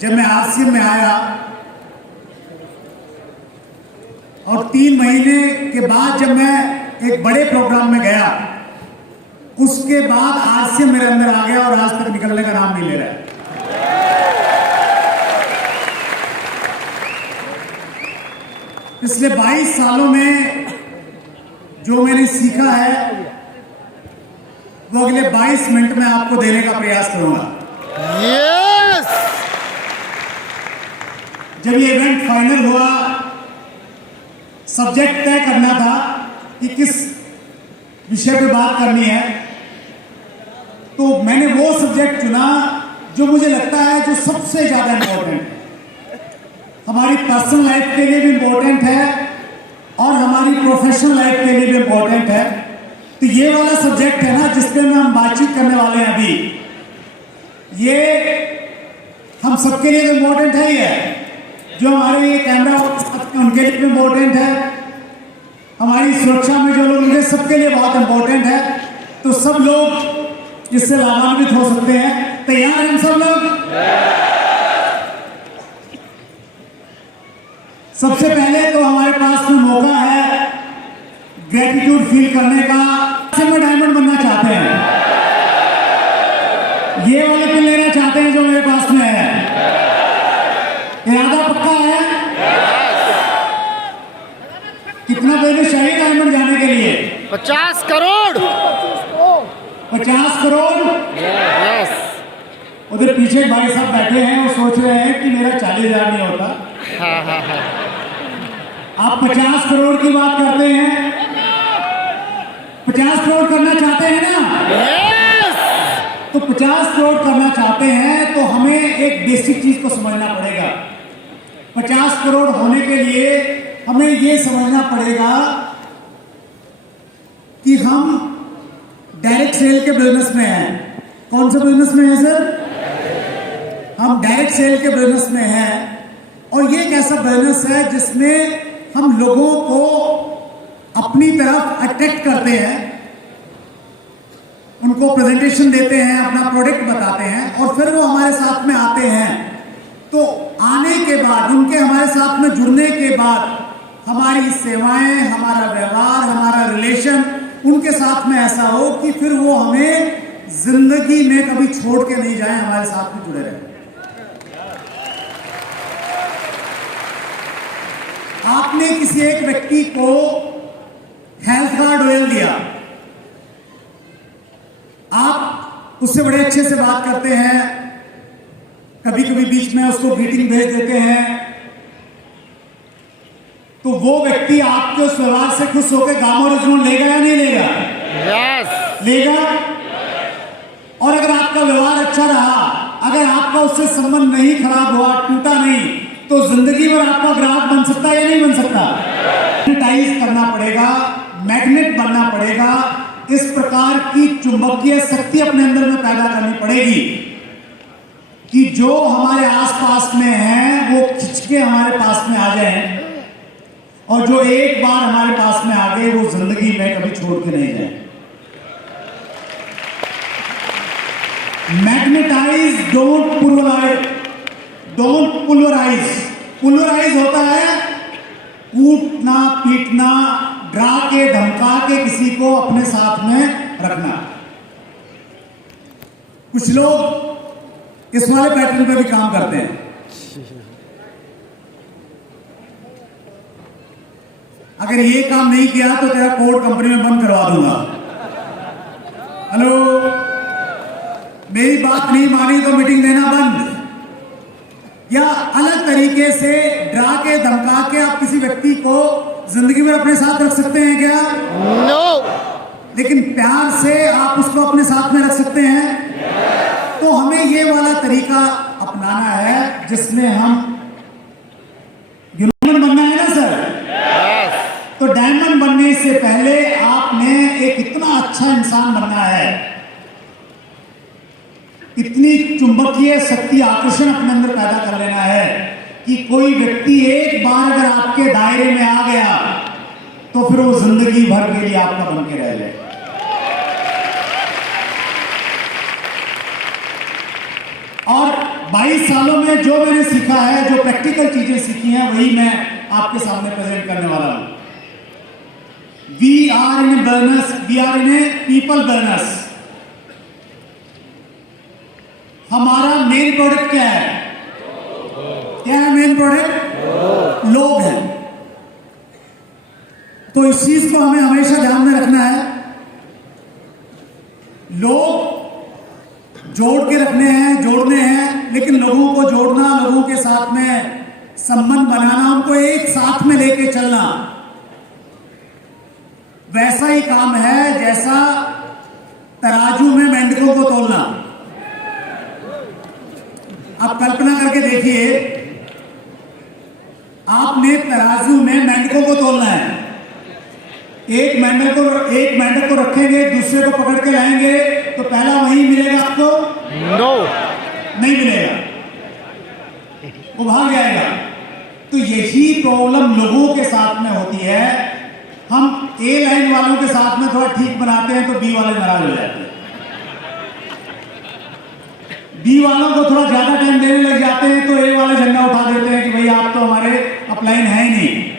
जब मैं आरसीएम में आया और 3 महीने के बाद जब मैं एक बड़े प्रोग्राम में गया, उसके बाद आरसीएम मेरे अंदर आ गया और आज तक निकलने का नाम नहीं ले रहा है। पिछले 22 सालों में जो मैंने सीखा है वो अगले 22 मिनट में आपको देने का प्रयास करूंगा। यस! जब ये इवेंट फाइनल हुआ, सब्जेक्ट तय करना था कि किस विषय पे बात करनी है, तो मैंने वो सब्जेक्ट चुना जो मुझे लगता है जो सबसे ज्यादा इंपॉर्टेंट है, हमारी पर्सनल लाइफ के लिए भी इंपॉर्टेंट है और हमारी प्रोफेशनल लाइफ के लिए भी इंपॉर्टेंट है। तो ये वाला सब्जेक्ट है ना जिस पे हम बातचीत करने वाले हैं अभी, ये हम सबके लिए तो इंपॉर्टेंट है ही है। जो हमारे ये कैमरा उनके लिए भी इंपॉर्टेंट है, हमारी सुरक्षा में जो लोग उनके सबके लिए बहुत इंपॉर्टेंट है। तो सब लोग इससे लाभान्वित हो सकते हैं। तैयार हैं हम सब लोग? सबसे पहले तो हमारे पास में मौका है ग्रेटिट्यूड फील करने का। में डायमंड बनना चाहते हैं, ये वाले पिन लेना चाहते हैं जो मेरे पास में है, इरादा पक्का है? कितना बिजनेस चाहिए डायमंड जाने के लिए? 50 करोड़। 50 करोड़? यस। उधर पीछे भाई साहब बैठे हैं और सोच रहे हैं कि मेरा 40,000 नहीं होता। आप 50 करोड़ की बात करते हैं, 50 करोड़ करना चाहते हैं ना? यस! तो 50 करोड़ करना चाहते हैं तो हमें एक बेसिक चीज को समझना पड़ेगा। 50 करोड़ होने के लिए हमें ये समझना पड़ेगा कि हम डायरेक्ट सेल के बिजनेस में हैं। कौन सा बिजनेस में है सर? हम डायरेक्ट सेल के बिजनेस में हैं और ये एक ऐसा बिजनेस है जिसमें हम लोगों को अपनी तरफ अट्रैक्ट करते हैं, उनको प्रेजेंटेशन देते हैं, अपना प्रोडक्ट बताते हैं और फिर वो हमारे साथ में आते हैं। तो आने के बाद, उनके हमारे साथ में जुड़ने के बाद हमारी सेवाएं, हमारा व्यवहार, हमारा रिलेशन उनके साथ में ऐसा हो कि फिर वो हमें जिंदगी में कभी छोड़ के नहीं जाए, हमारे साथ में जुड़े रहे। आपने किसी एक व्यक्ति को हेल्थ कार्ड ऑयल दिया, आप उससे बड़े अच्छे से बात करते हैं, कभी कभी बीच में उसको ग्रीटिंग भेज देते हैं, तो वो व्यक्ति आपके उस व्यवहार से खुश होकर गामो रिजल्ट लेगा या नहीं लेगा? यस! लेगा। और अगर आपका व्यवहार अच्छा रहा, अगर आपका उससे संबंध नहीं खराब हुआ, टूटा नहीं, तो जिंदगी भर आपका ग्राहक बन सकता है या नहीं बन सकता? मैग्नेटाइज करना पड़ेगा, मैग्नेट बनना पड़ेगा, इस प्रकार की चुंबकीय शक्ति अपने अंदर में पैदा करनी पड़ेगी कि जो हमारे आसपास में हैं वो खिंच के हमारे पास में आ जाए और जो एक बार हमारे पास में आ गए वो जिंदगी में कभी छोड़ के नहीं जाए। Magnetise, don't pulverise. Don't pulverise. Pulverise होता है कूटना, पीटना, डरा के, धमका के किसी को अपने साथ में रखना। कुछ लोग इस वाले पैटर्न पे भी काम करते हैं। अगर ये काम नहीं किया तो तेरा कोड कंपनी में बंद करवा दूंगा। हेलो, मेरी बात नहीं मानी तो मीटिंग देना बंद। या अलग तरीके से डरा के, धमका के आप किसी व्यक्ति को जिंदगी में अपने साथ रख सकते हैं क्या? नो। लेकिन प्यार से आप उसको अपने साथ में रख सकते हैं। तो हमें ये वाला तरीका अपनाना है जिसमें हम डायमंड बनना है ना सर? तो डायमंड बनने से पहले आपने एक इतना अच्छा इंसान बनना है, इतनी चुंबकीय शक्ति, आकर्षण अपने अंदर पैदा कर लेना है कि कोई व्यक्ति एक बार अगर आपके दायरे में आ गया तो फिर वो जिंदगी भर के लिए आपका बन के रह जाए। और 22 सालों में जो मैंने सीखा है, जो प्रैक्टिकल चीजें सीखी हैं, वही मैं आपके सामने प्रेजेंट करने वाला हूं। We are in a people burners. हमारा मेन प्रोडक्ट क्या है? क्या है मेन प्रोडक्ट? लोग हैं। तो इस चीज को हमें हमेशा ध्यान में रखना है। लोग जोड़ के रखने हैं, जोड़ने हैं, लेकिन लोगों को जोड़ना, लोगों के साथ में संबंध बनाना, उनको एक साथ में लेके चलना, वैसा ही काम है जैसा तराजू में मेंढकों को तोलना। आप कल्पना करके देखिए, आपने तराजू में मेंढकों को तोलना है। एक मेंढक को रखेंगे, दूसरे को पकड़ के लाएंगे, तो पहला वही मिलेगा आपको? नो, नहीं मिलेगा, वो भाग जाएगा। तो यही प्रॉब्लम लोगों के साथ में होती है। हम ए लाइन वालों के साथ में थोड़ा ठीक बनाते हैं तो बी वाले नाराज हो जाते हैं। बी वालों को थोड़ा ज्यादा टाइम देने लग जाते हैं तो ए वाले झंडा उठा देते हैं कि भाई आप तो हमारे अपलाइन है ही नहीं।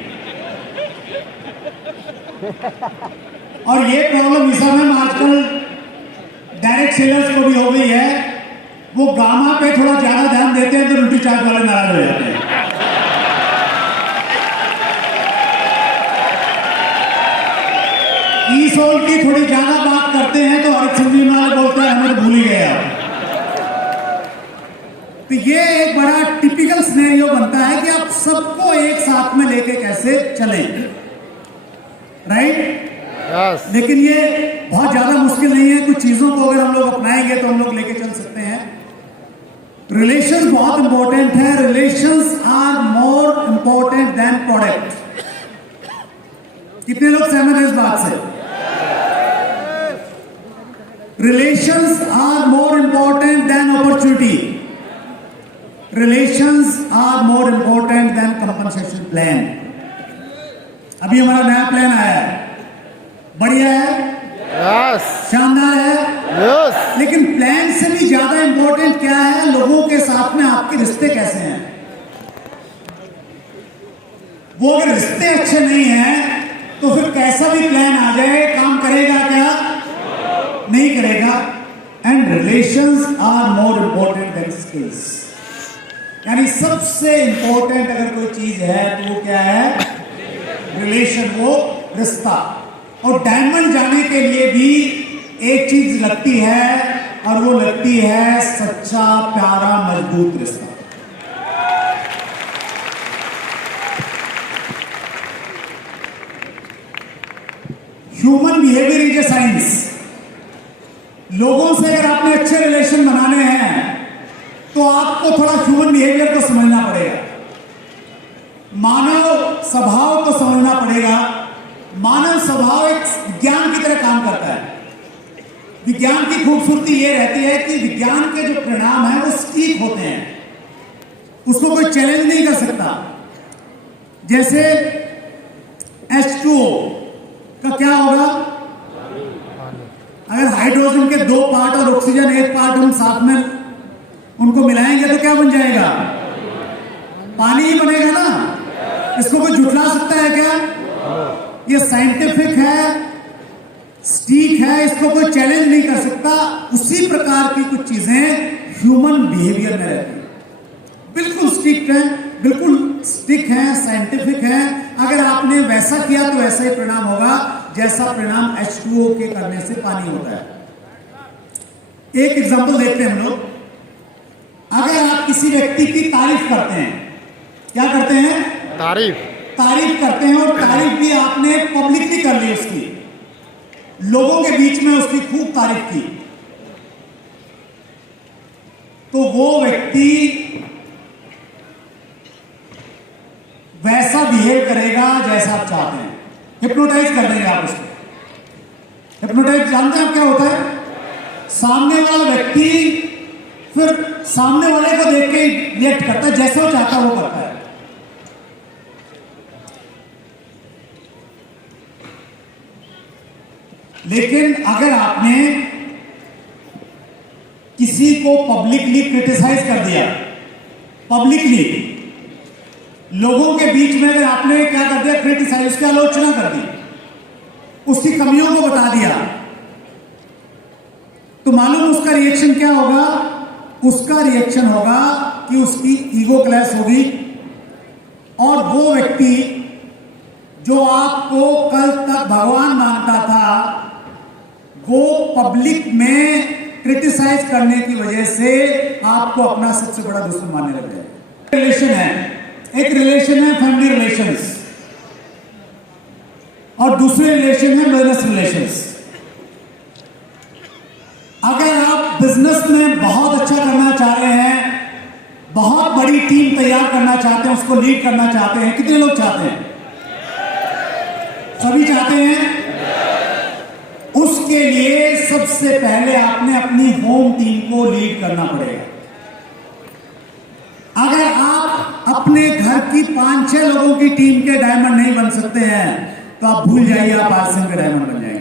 और ये प्रॉब्लम इस समय आजकल डायरेक्ट सेलर्स को भी हो गई है। वो गामा पे थोड़ा ज्यादा ध्यान देते हैं तो रोटी चाट वाले नाराज हो जाते हैं। ई सोल की थोड़ी ज्यादा बात करते हैं तो हर संजीव वाले बोलते हैं हमें तो भूल ही गए आप। तो ये एक बड़ा टिपिकल सिनेरियो बनता है कि आप सबको एक साथ में लेके कैसे चलें, राइट? यस, लेकिन ये बहुत ज्यादा मुश्किल नहीं है। कुछ चीजों को अगर हम लोग अपनाएंगे तो हम लोग लेके चल सकते हैं। रिलेशंस बहुत इंपॉर्टेंट है। Relations are more important than product. कितने लोग सहमत हैं इस बात से? Relations are more important than opportunity. Relations are more important than compensation plan. अभी हमारा नया प्लान आया है, बढ़िया है, यस, शानदार है, यस, लेकिन प्लान से भी ज्यादा इंपॉर्टेंट क्या है? लोगों के साथ में आपके रिश्ते कैसे हैं। वो अगर रिश्ते अच्छे नहीं हैं तो फिर कैसा भी प्लान आ जाए काम करेगा क्या? नहीं करेगा। And relations are more important than skills. यानी सबसे इंपॉर्टेंट अगर कोई चीज है तो वो क्या है? रिलेशन, वो रिश्ता। और डायमंड जाने के लिए भी एक चीज लगती है और वो लगती है सच्चा, प्यारा, मजबूत रिश्ता। Human behaviour is a science. लोगों से अगर आपने अच्छे रिलेशन बनाने हैं तो आपको थोड़ा ह्यूमन बिहेवियर को समझना पड़ेगा, मानव स्वभाव को समझना पड़ेगा। मानव स्वभाव एक विज्ञान की तरह काम करता है। विज्ञान की खूबसूरती यह रहती है कि विज्ञान के जो परिणाम हैं वो सटीक होते हैं, उसको कोई चैलेंज नहीं कर सकता। जैसे H2O का क्या होगा? अगर हाइड्रोजन के 2 पार्ट और ऑक्सीजन 1 पार्ट हम साथ में उनको मिलाएंगे तो क्या बन जाएगा? पानी ही बनेगा ना। इसको कोई झुठला सकता है क्या? ये साइंटिफिक है, स्टीक है, इसको कोई चैलेंज नहीं कर सकता। उसी प्रकार की कुछ चीजें ह्यूमन बिहेवियर में रहती है, बिल्कुल स्टिक है, बिल्कुल स्टिक है, साइंटिफिक है। अगर आपने वैसा किया तो वैसा ही परिणाम होगा जैसा परिणाम H2O के करने से पानी होता है। एक एग्जांपल देखते हैं हम लोग। अगर आप किसी व्यक्ति की तारीफ करते हैं, क्या करते हैं? तारीफ करते हैं, और तारीफ भी आपने पब्लिकली कर ली, उसकी लोगों के बीच में उसकी खूब तारीफ की, तो वो व्यक्ति वैसा बिहेव करेगा जैसा आप चाहते हैं। हिप्नोटाइज कर देंगे आप उसको। हिप्नोटाइज जानते हैं आप क्या होता है? सामने वाला व्यक्ति फिर सामने वाले को देख के रिएक्ट करता है, जैसा वो चाहता है वो करता है। लेकिन अगर आपने किसी को पब्लिकली क्रिटिसाइज कर दिया, पब्लिकली लोगों के बीच में अगर आपने क्या कर दिया, क्रिटिसाइज, उसकी आलोचना कर दी, उसकी कमियों को बता दिया, तो मालूम उसका रिएक्शन क्या होगा? उसका रिएक्शन होगा कि उसकी ईगो क्लैश होगी और वो व्यक्ति जो आपको कल तक भगवान मानता था, वो पब्लिक में क्रिटिसाइज करने की वजह से आपको अपना सबसे बड़ा दुश्मन मानने लग जाएगा। रिलेशन है, एक रिलेशन है फैमिली रिलेशंस और दूसरे रिलेशन है बिजनेस रिलेशंस। अगर आप बिजनेस में बहुत अच्छा करना चाह रहे हैं, बहुत बड़ी टीम तैयार करना चाहते हैं, उसको लीड करना चाहते हैं, कितने लोग चाहते हैं? सभी चाहते हैं। उसके लिए सबसे पहले आपने अपनी होम टीम को लीड करना पड़ेगा। अगर आप अपने घर की 5-6 लोगों की टीम के डायमंड नहीं बन सकते हैं, तो आप भूल जाइए, आप आसिम के डायमंड बन जाएंगे।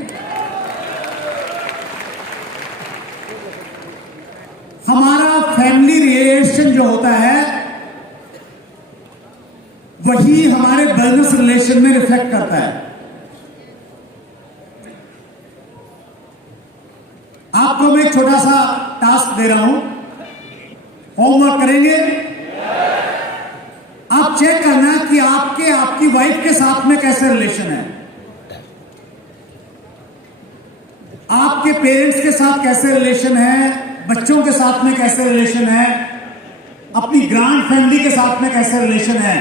हमारा फैमिली रिलेशन जो होता है, वही हमारे बिजनेस रिलेशन में रिफ्लेक्ट करता है। आपको मैं एक छोटा सा टास्क दे रहा हूं, होमवर्क करेंगे। आप चेक करना कि आपकी वाइफ के साथ में कैसे रिलेशन है, आपके पेरेंट्स के साथ कैसे रिलेशन है, बच्चों के साथ में कैसे रिलेशन है, अपनी ग्रांड फैमिली के साथ में कैसे रिलेशन है।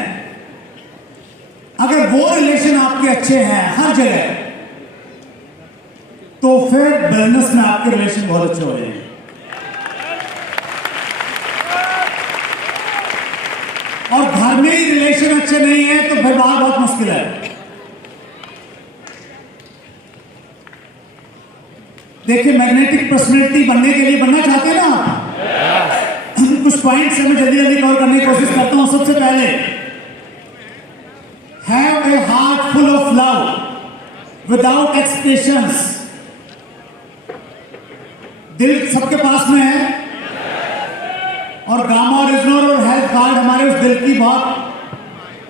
अगर वो रिलेशन आपके अच्छे हैं हर जगह, तो फिर बिजनेस में आपके रिलेशन बहुत अच्छे हो जाएंगे। और घर में ही रिलेशन अच्छे नहीं है तो फिर बाहर बहुत मुश्किल है। देखिए, मैग्नेटिक पर्सनैलिटी बनने के लिए बनना चाहते हैं ना आप? कुछ पॉइंट्स मैं जल्दी जल्दी कवर करने की कोशिश करता हूं। सबसे पहले, have a heart full of love without expectations. दिल सबके पास में है और गामा ओरिजिनल और हेल्थ कार्ड हमारे उस दिल की बहुत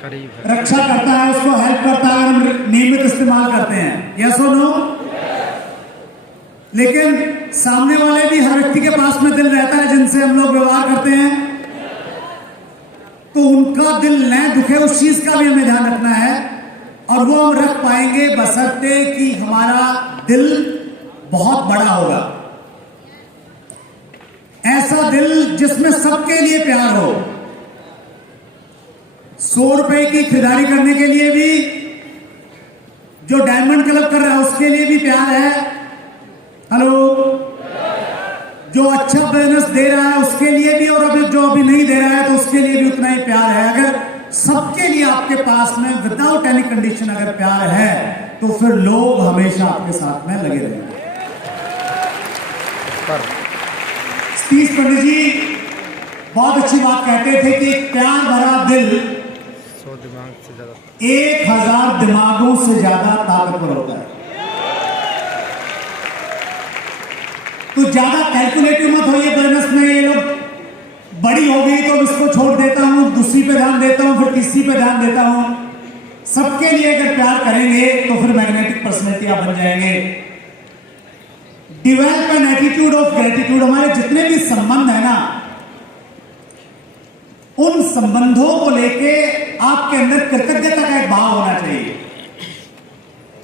रक्षा करता है, उसको हेल्प करता है अगर हम नियमित इस्तेमाल करते हैं। यस और नो? लेकिन सामने वाले भी हर व्यक्ति के पास में दिल रहता है जिनसे हम लोग व्यवहार करते हैं, तो उनका दिल न दुखे, उस चीज का भी हमें ध्यान रखना है। और वो हम रख पाएंगे बशर्ते कि हमारा दिल बहुत बड़ा होगा, ऐसा दिल जिसमें सबके लिए प्यार हो। 100 रुपए की खरीदारी करने के लिए भी, जो डायमंड क्लब कर रहा है उसके लिए भी प्यार है। हेलो? जो अच्छा बिजनेस दे रहा है उसके लिए भी, और अभी जो अभी नहीं दे रहा है तो उसके लिए भी उतना ही प्यार है। अगर सबके लिए आपके पास में विदाउट एनी कंडीशन अगर प्यार है, तो फिर लोग हमेशा आपके साथ में लगे रहेंगे। सतीश पंडित जी बहुत अच्छी बात कहते थे कि एक प्यार भरा दिल 100 दिमाग से ज्यादा, 1000 दिमागों से ज्यादा ताकतवर होता है। तो ज्यादा कैलकुलेटिव मत होइए बिजनेस में। ये लोग बड़ी हो गई तो इसको छोड़ देता हूं, दूसरी पे ध्यान देता हूं, फिर तीसरी पे ध्यान देता हूं। सबके लिए अगर प्यार करेंगे तो फिर मैग्नेटिक पर्सनैलिटी आप बन जाएंगे। Develop an attitude of gratitude. हमारे जितने भी संबंध है ना, उन संबंधों को लेके आपके अंदर कृतज्ञता का एक भाव होना चाहिए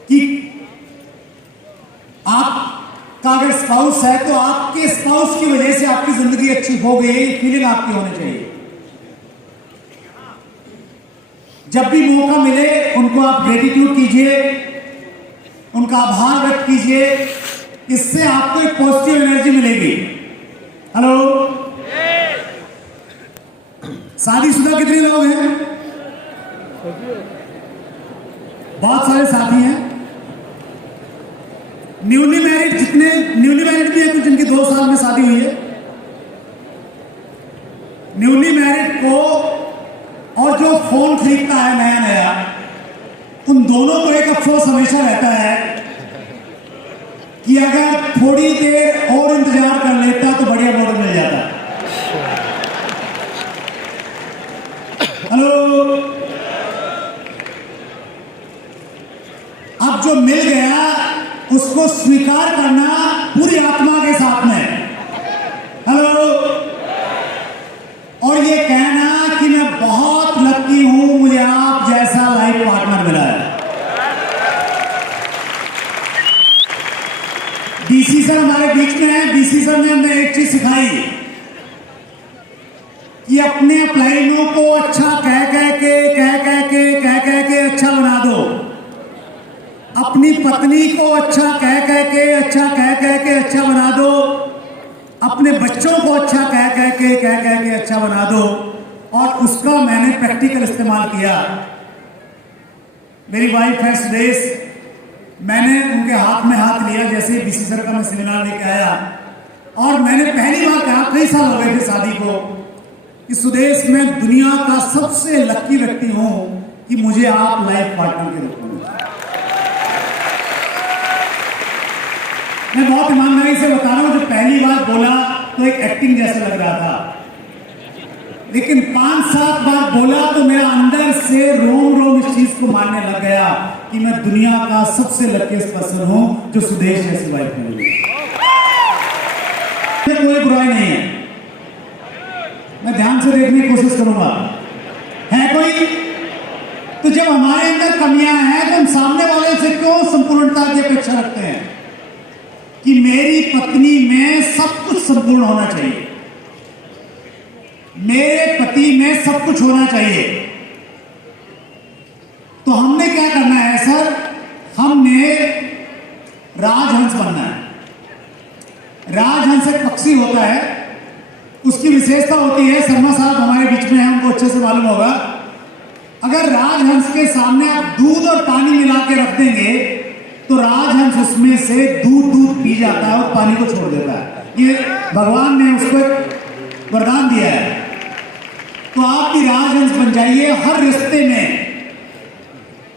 कि आपका अगर स्पाउस है तो आपके स्पाउस की वजह से आपकी जिंदगी अच्छी हो गई, ये फीलिंग आपकी होनी चाहिए। जब भी मौका मिले उनको आप ग्रेटिट्यूड कीजिए, उनका आभार व्यक्त कीजिए। इससे आपको एक पॉजिटिव एनर्जी मिलेगी। हेलो? शादीशुदा कितने लोग हैं? बहुत सारे साथी हैं। न्यूली मैरिड भी है कुछ, जिनकी 2 साल में शादी हुई है। न्यूली मैरिड को और जो फोन खरीदता है नया नया, उन दोनों को एक अफसोस हमेशा रहता है कि अगर थोड़ी देर और इंतजार कर लेता तो बढ़िया मॉडल मिल जाता। हेलो। अब जो मिल गया उसको स्वीकार करना पूरी आत्मा के साथ में। हेलो। और ये कहना कि मैं बहुत लकी हूं, मुझे आप जैसा लाइफ पार्टनर मिला है। डीसी सर हमारे बीच में है। डीसी सर ने हमें एक चीज सिखाई कि अपने अपलाइनों को अच्छा कह कह के अच्छा बना दो। अपनी पत्नी को अच्छा कह के अच्छा बना दो। अपने बच्चों को अच्छा कह के अच्छा बना दो। और उसका मैंने प्रैक्टिकल इस्तेमाल किया। मेरी वाइफ है सुदेश, मैंने उनके हाथ में हाथ लिया जैसे ही बीसी सर का मैं सेमिनार लेके आया, और मैंने पहली बार कहा, कई साल हो गए थे शादी को, कि सुदेश मैं दुनिया का सबसे लकी व्यक्ति हूं कि मुझे आप लाइफ पार्टनर के रूप में। मैं बहुत ईमानदारी से बता रहा हूं, जो पहली बार बोला तो एक एक्टिंग जैसा लग रहा था, लेकिन 5-7 बार बोला तो मेरा अंदर से रोम रोम इस चीज को मानने लग गया कि मैं दुनिया का सबसे लकीस्ट पर्सन हूं जो सुदेश जैसी वाइफ मिली। कोई बुराई नहीं है, मैं ध्यान से देखने की कोशिश करूंगा। है कोई? तो जब हमारे अंदर कमियां हैं तो हम सामने वाले से क्यों संपूर्णता की अपेक्षा रखते हैं कि मेरी पत्नी में सब कुछ संपूर्ण होना चाहिए, मेरे पति में सब कुछ होना चाहिए। तो हमने क्या करना है सर? हमने राजहंस बनना है। राजहंस एक पक्षी होता है, उसकी विशेषता होती है, शर्मा साहब हमारे बीच में हैं, उनको अच्छे से मालूम होगा। अगर राजहंस के सामने आप दूध और पानी मिला के रख देंगे तो राजहंस उसमें से दूध पी जाता है और पानी को छोड़ देता है। ये भगवान ने उसको एक वरदान दिया है। तो आप भी राजहंस बन जाइए। हर रिश्ते में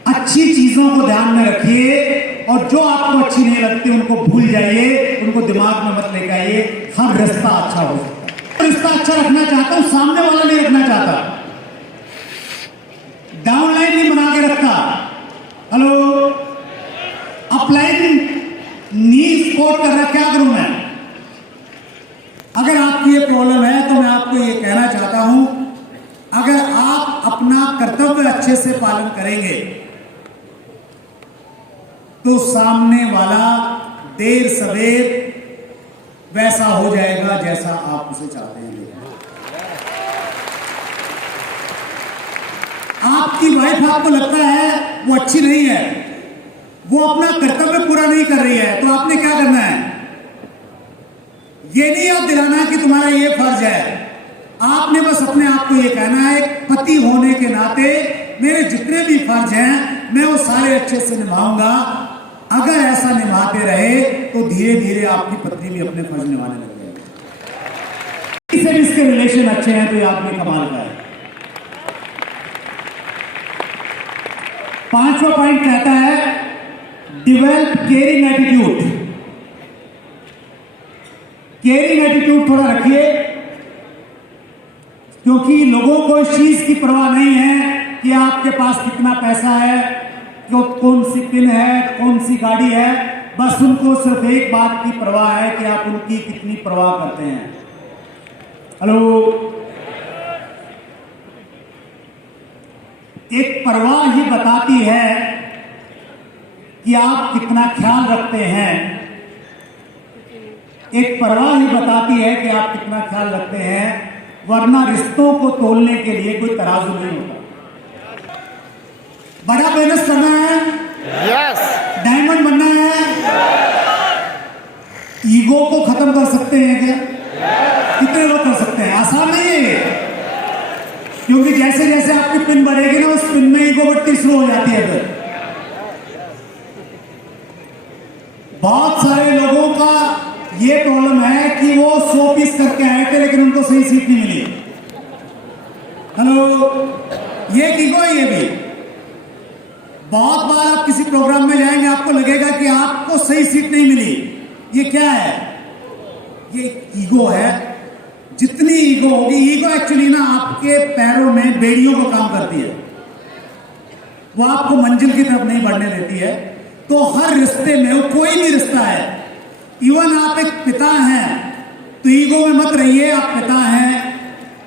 अच्छी चीजों को ध्यान में रखिए, और जो आपको अच्छी नहीं लगती उनको भूल जाइए, उनको दिमाग में मत लेके आइए। हर रिश्ता अच्छा हो सकता है। रिश्ता अच्छा रखना चाहता हूं, सामने वाला नहीं रखना चाहता, डाउनलाइन नहीं बना के रखता। हेलो। अपलाइन नी स्पोर्ट कर रहा, क्या करूं मैं? अगर आपकी ये प्रॉब्लम है तो मैं आपको ये कहना चाहता हूं, अगर आप अपना कर्तव्य अच्छे से पालन करेंगे तो सामने वाला देर सवेर वैसा हो जाएगा जैसा आप उसे चाहते हैं। आपकी वाइफ आपको लगता है वो अच्छी नहीं है, वो अपना कर्तव्य पूरा नहीं कर रही है, तो आपने क्या करना है? ये नहीं याद दिलाना कि तुम्हारा ये फर्ज है। आपने बस अपने आप को ये कहना है, एक पति होने के नाते मेरे जितने भी फर्ज हैं मैं वो सारे अच्छे से निभाऊंगा। अगर ऐसा निभाते रहे तो धीरे धीरे आपकी पत्नी भी अपने फर्ज निभाने लग जाएगी। इससे इसके रिलेशन अच्छे हैं तो ये आदमी कमाल का है। 5वां पॉइंट कहता है develop caring attitude. Caring attitude थोड़ा रखिए, क्योंकि लोगों को इस चीज की परवाह नहीं है कि आपके पास कितना पैसा है, कौन सी पिन है, कौन सी गाड़ी है। बस उनको सिर्फ एक बात की परवाह है कि आप उनकी कितनी परवाह करते हैं। हेलो। एक परवाह ही बताती है कि आप कितना ख्याल रखते हैं। एक परवाह ही बताती है कि आप कितना ख्याल रखते हैं, वरना रिश्तों को तोलने के लिए कोई तराजू नहीं होता। बड़ा बिजनेस करना है, यस, डायमंड बनना है, ईगो को खत्म कर सकते हैं क्या? कितने लोग कर सकते हैं? आसान नहीं है, क्योंकि जैसे जैसे आपकी पिन बढ़ेगी ना, उस पिन में ईगो बढ़ती शुरू हो जाती है। फिर बहुत सारे लोगों का ये प्रॉब्लम है कि वो 100 पीस करके आए थे लेकिन उनको सही सीट नहीं मिली। हेलो। ये ईगो है। ये भी बहुत बार आप किसी प्रोग्राम में जाएंगे, आपको लगेगा कि आपको सही सीट नहीं मिली। ये क्या है? ये ईगो है। जितनी ईगो होगी, ईगो एक्चुअली ना आपके पैरों में बेड़ियों को काम करती है, वो आपको मंजिल की तरफ नहीं बढ़ने देती है। तो हर रिश्ते में, वो कोई भी रिश्ता है, इवन आप एक पिता हैं तो ईगो में मत रहिए। आप पिता हैं,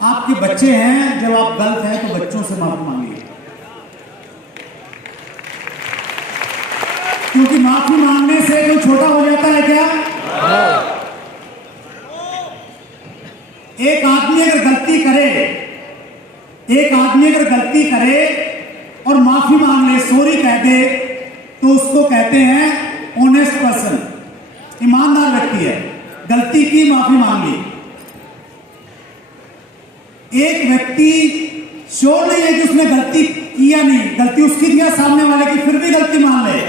आपके बच्चे हैं, जब आप गलत हैं तो बच्चों से माफी मांगिए, क्योंकि माफी मांगने से कोई छोटा हो जाता है क्या? एक आदमी अगर गलती करे और माफी मांग ले, सॉरी कह दे, तो उसको कहते हैं ऑनेस्ट पर्सन, ईमानदार व्यक्ति है। गलती की, माफी मांग ली। एक व्यक्ति श्योर नहीं है कि उसने गलती किया नहीं, गलती उसकी किया, सामने वाले की, फिर भी गलती मान ले,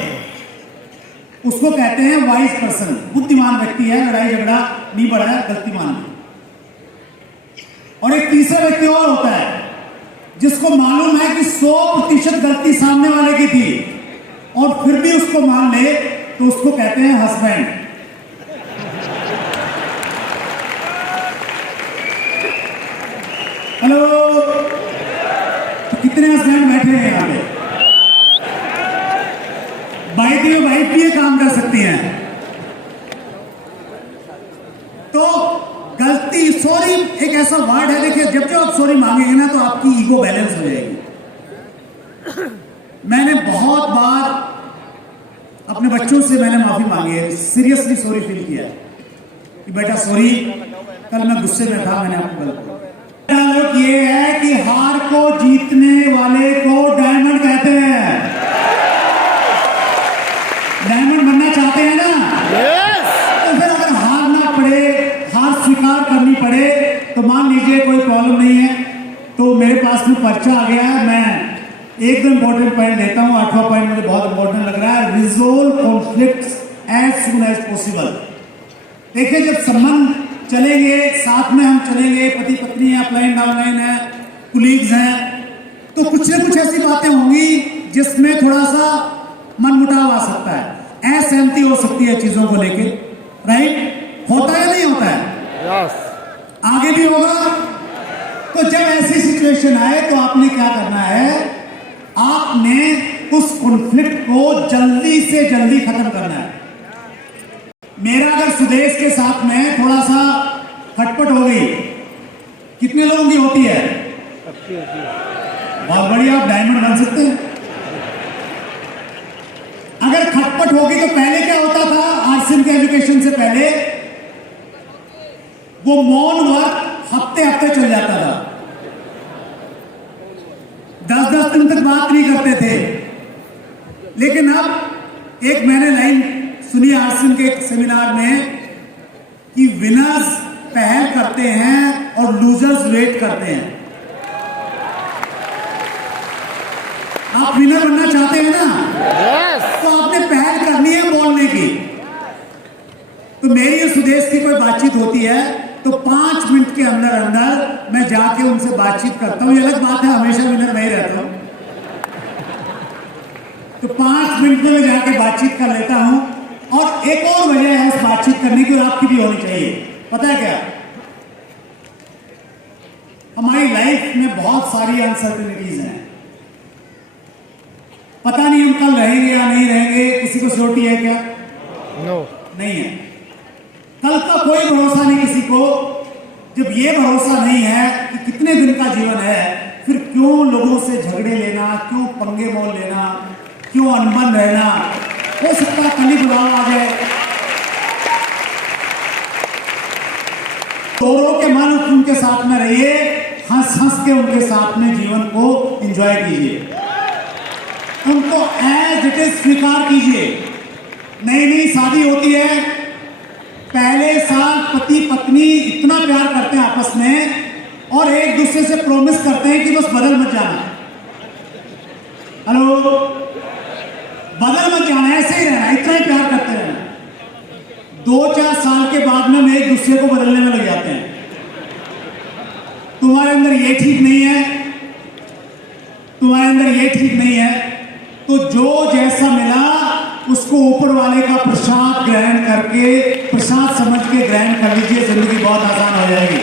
उसको कहते हैं वाइज पर्सन, बुद्धिमान व्यक्ति है, लड़ाई झगड़ा नहीं बढ़ा है, गलती मान ली। और एक तीसरा व्यक्ति और होता है जिसको मालूम है कि 100% गलती सामने वाले की थी और फिर भी उसको मान ले, तो उसको कहते हैं हस्बैंड। हेलो, तो कितने हस्बैंड बैठे हैं यहां पे? वाइफ भी ये काम कर सकती हैं। तो गलती, सॉरी एक ऐसा वर्ड है, देखिए जब आप सॉरी मांगेंगे ना तो आपकी ईगो बैलेंस हो जाएगी। मैंने बहुत बार अपने बच्चों से मैंने माफी मांगी है, सीरियसली सॉरी फील किया है कि बेटा सॉरी, कल मैं गुस्से में था, मैंने आपको गलत किया। ये है कि हार को जीतने वाले को डायमंड कहते हैं। डायमंड बनना चाहते हैं ना? तो फिर अगर हार ना पड़े, हार स्वीकार करनी पड़े, तो मान लीजिए कोई प्रॉब्लम नहीं है, तो मेरे पास में पर्चा आ गया है, मैं एक दो इंपॉर्टेंट पॉइंट लेता हूं। 8वां पॉइंट मुझे बहुत इंपॉर्टेंट लग रहा है, resolve conflicts as soon as possible. देखिए जब संबंध चलेंगे, साथ में हम चलेंगे, पति पत्नी है, अपलाइन डाउनलाइन है, कुलीग्स हैं, तो कुछ ना कुछ ऐसी बातें होंगी जिसमें थोड़ा सा मनमुटाव आ सकता है, असहमति हो सकती है चीजों को लेके, राइट? होता है नहीं होता है? आगे भी होगा। तो जब ऐसी सिचुएशन आए तो आपने क्या करना है, आपने उस कॉन्फ्लिक्ट को जल्दी से जल्दी खत्म करना है। मेरा अगर सुदेश के साथ में थोड़ा सा खटपट हो गई, कितने लोगों की होती है? बहुत बढ़िया, आप डायमंड बन सकते हैं। अगर खटपट होगी तो पहले क्या होता था, आरसीएम के एजुकेशन से पहले वो मौन वर्क हफ्ते हफ्ते चल जाता था, 10-10 दिन तक बात नहीं करते थे। लेकिन अब एक मैंने लाइन सुनी आरसीएम के एक सेमिनार में कि विनर्स पहल करते हैं और लूजर्स वेट करते हैं। आप विनर बनना चाहते हैं ना? तो आपने पहल करनी है बोलने की। तो मेरी और सुदेश की कोई बातचीत होती है तो 5 मिनट के अंदर अंदर मैं जाके उनसे बातचीत करता हूं। ये अलग बात है, हमेशा विनर नहीं रहता हूं, तो 5 मिनट में मैं जाके बातचीत कर लेता हूं। और एक और वजह है इस बातचीत करने की, और आपकी भी होनी चाहिए। पता है क्या, हमारी लाइफ में बहुत सारी अनसर्टेनिटीज हैं। पता नहीं हम कल रहेंगे या नहीं रहेंगे, किसी को श्योरिटी है क्या? नो, नहीं है। कल का कोई भरोसा नहीं किसी को। जब ये भरोसा नहीं है कि कितने दिन का जीवन है, फिर क्यों लोगों से झगड़े लेना, क्यों पंगे मोल लेना, क्यों अनबन रहना? हो सकता है कल ही बुलावा आ जाए। तोड़ो के मन उनके साथ में रहिए, हंस हंस के उनके साथ में जीवन को एंजॉय कीजिए, उनको एज इट इज स्वीकार कीजिए। नई नई शादी होती है, पहले साल पति पत्नी इतना प्यार करते हैं आपस में और एक दूसरे से प्रॉमिस करते हैं कि बस बदल मत जाना। हेलो, बदल मत जाना, ऐसे ही रहना, इतना ही प्यार करते रहना। 2-4 साल के बाद में हम एक दूसरे को बदलने में लग जाते हैं। तुम्हारे अंदर ये ठीक नहीं है, तुम्हारे अंदर ये ठीक नहीं है, तो जो जैसा मिला उसको ऊपर वाले का प्रसाद ग्रहण करके, प्रसाद समझ के ग्रहण कर लीजिए, जिंदगी बहुत आसान हो जाएगी।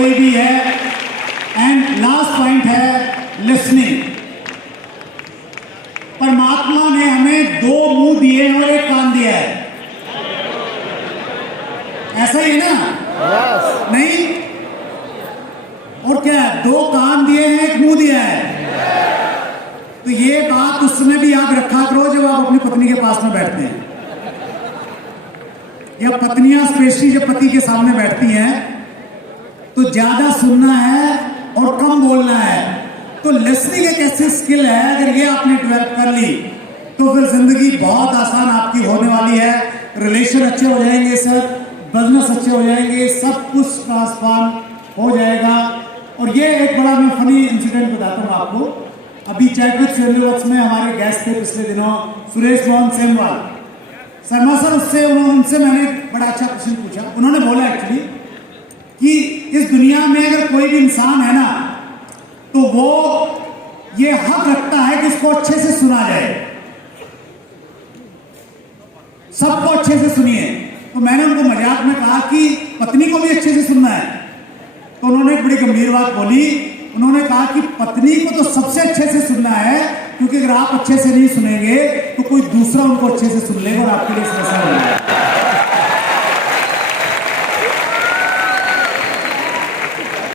कोई भी है। एंड लास्ट पॉइंट है लिसनिंग। परमात्मा ने हमें 2 मुंह दिए हैं और 1 कान दिया है, ऐसा ही है ना? नहीं? और क्या है? 2 कान दिए हैं, 1 मुंह दिया है। तो ये बात उस समय भी याद रखा करो जब आप अपनी पत्नी के पास में बैठते हैं, या पत्नियां स्पेशली जब पति के सामने बैठती हैं, तो ज्यादा सुनना है और कम बोलना है। तो लिसनिंग एक ऐसी स्किल है, अगर ये आपने डेवलप कर ली तो फिर जिंदगी बहुत आसान आपकी होने वाली है। रिलेशन अच्छे हो जाएंगे सर, बिजनेस अच्छे हो जाएंगे, सब कुछ ट्रांसफॉर्म हो जाएगा। और ये एक बड़ा मैं फनी इंसिडेंट बताता हूँ आपको। अभी चैटविथ सेल्यूवर्स में हमारे गेस्ट थे पिछले दिनों, सुरेश मोहन सेमवाल शर्मा सर। उनसे मैंने बड़ा अच्छा क्वेश्चन पूछा। उन्होंने बोला एक्चुअली कि इस दुनिया में अगर कोई भी इंसान है ना, तो वो ये हक रखता है कि इसको अच्छे से सुना जाए, सबको अच्छे से सुनिए। तो मैंने उनको मजाक में कहा कि पत्नी को भी अच्छे से सुनना है। तो उन्होंने एक बड़ी गंभीर बात बोली। उन्होंने कहा कि पत्नी को तो सबसे अच्छे से सुनना है, क्योंकि अगर आप अच्छे से नहीं सुनेंगे तो कोई दूसरा उनको अच्छे से सुन लेगा और आपके लिए समस्या हो जाएगी।